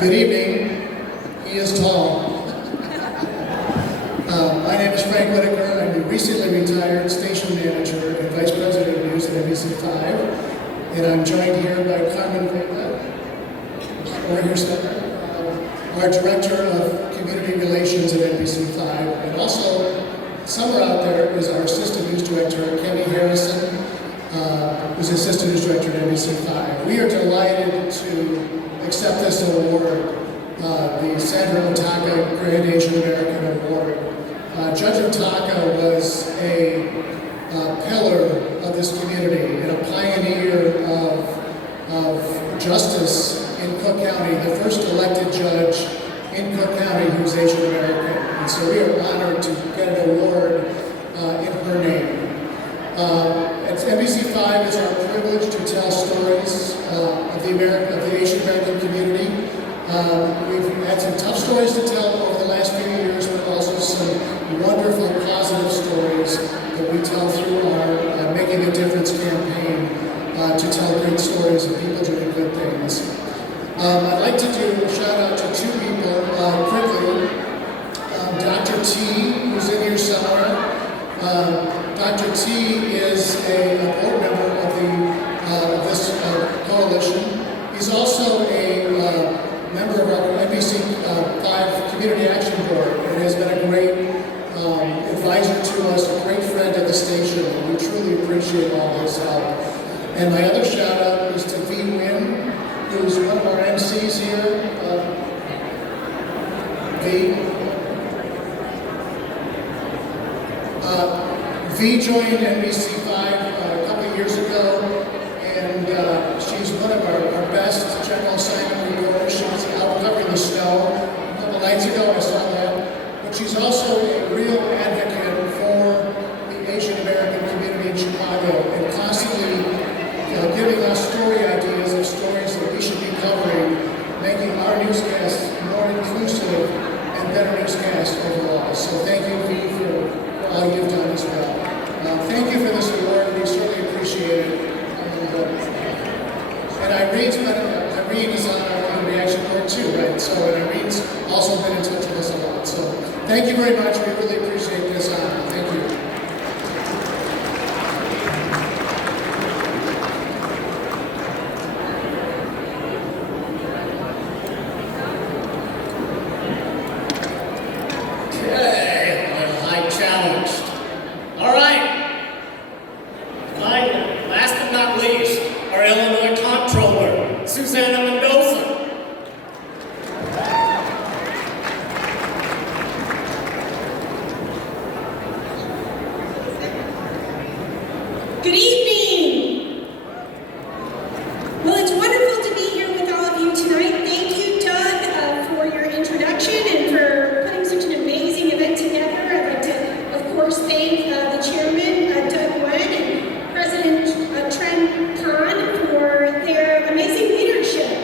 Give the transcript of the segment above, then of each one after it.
Good evening. He is tall. My name is Frank Whitaker. I'm the recently retired station manager and vice president of news at NBC5. And I'm joined here by Carmen Vega, over here somewhere, our director of community relations at NBC5. And also, somewhere out there is our assistant news director, Kenny Harrison, who's the assistant news director at NBC5. We are delighted to accept this award, the Sandra Otaka Grand Asian American Award. Judge Otaka was a pillar of this community and a pioneer of justice in Cook County, the first elected judge in Cook County who's Asian American. And so we are honored to get an award in her name. At NBC5, it's our privilege to tell stories of the Asian American community. We've had some tough stories to tell over the last few years, but also some wonderful, positive stories that we tell through our Making a Difference campaign to tell great stories of people doing good things. I'd like to do a shout out to two people quickly. Dr. T, who's in here somewhere. Dr. T is a board member of this coalition. He's also a member of our NBC5 Community Action Board and has been a great advisor to us, a great friend at the station, and we truly appreciate all his help. And my other shout out is to V. Wynn, who's one of our MCs here. V joined NBC5 a couple of years ago, and she's one of our best general assignment reporters. She was out covering the snow a couple nights ago, I saw that. But she's also a real advocate for the Asian American community in Chicago, and constantly giving us story ideas of stories that we should be covering, making our newscasts more inclusive and better newscasts overall. So thank you, V, for all you've done as well. Thank you for this award. We certainly appreciate it. And Irene is on our reaction board too, right? So Irene's also been in touch with us a lot. So thank you very much. We really appreciate this honor. Thank you. Good evening! Well, it's wonderful to be here with all of you tonight. Thank you, Doug, for your introduction and for putting such an amazing event together. I'd like to, of course, thank the chairman, Doug Wen, and President Trent Kahn for their amazing leadership.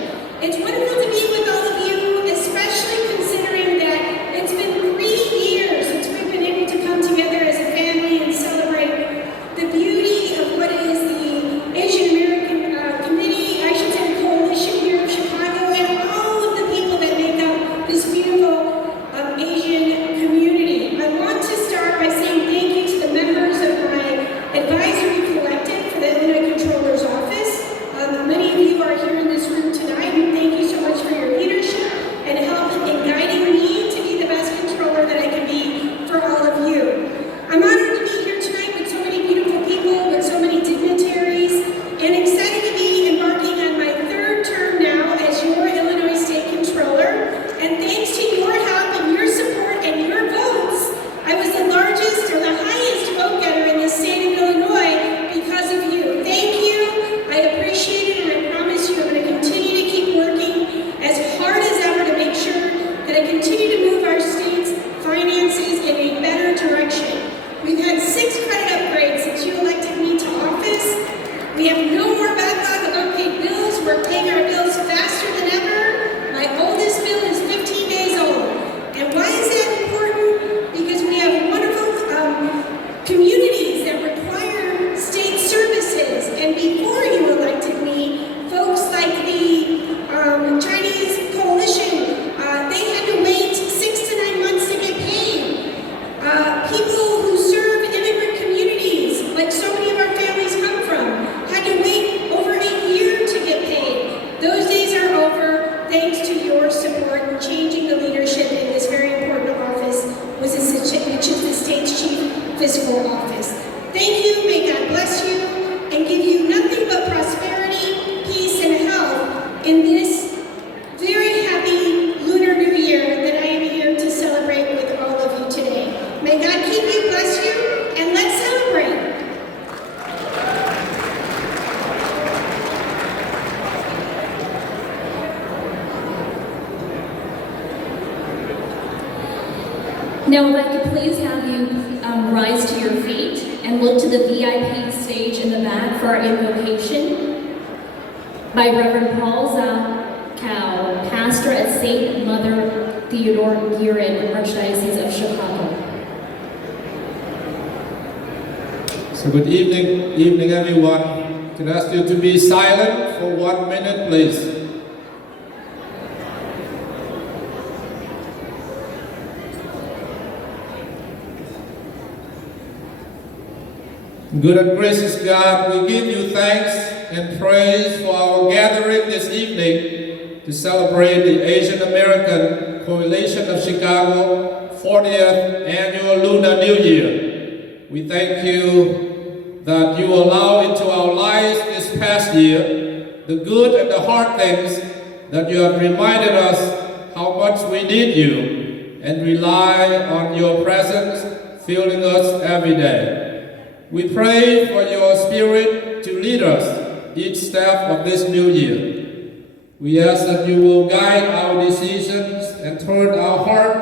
thanks to your support in changing the leadership in this very important office, which is the state's chief fiscal office. Thank you, may God bless you, and give you nothing but prosperity, peace, and health in this very happy Lunar New Year that I am here to celebrate with all of you today. May God keep you, bless you, and let's celebrate. Now, if I could please have you rise to your feet and look to the VIP stage in the back for our invocation by Reverend Paul Zakow, pastor at St. Mother Theodore Guerin, Archdiocese of Chicago. So good evening everyone. Can I ask you to be silent for 1 minute, please? Good and gracious God, we give you thanks and praise for our gathering this evening to celebrate the Asian American Coalition of Chicago 40th Annual Lunar New Year. We thank you that you allow into our lives this past year the good and the hard things that you have reminded us how much we need you and rely on your presence filling us every day. We pray for your Spirit to lead us each step of this new year. We ask that you will guide our decisions and turn our heart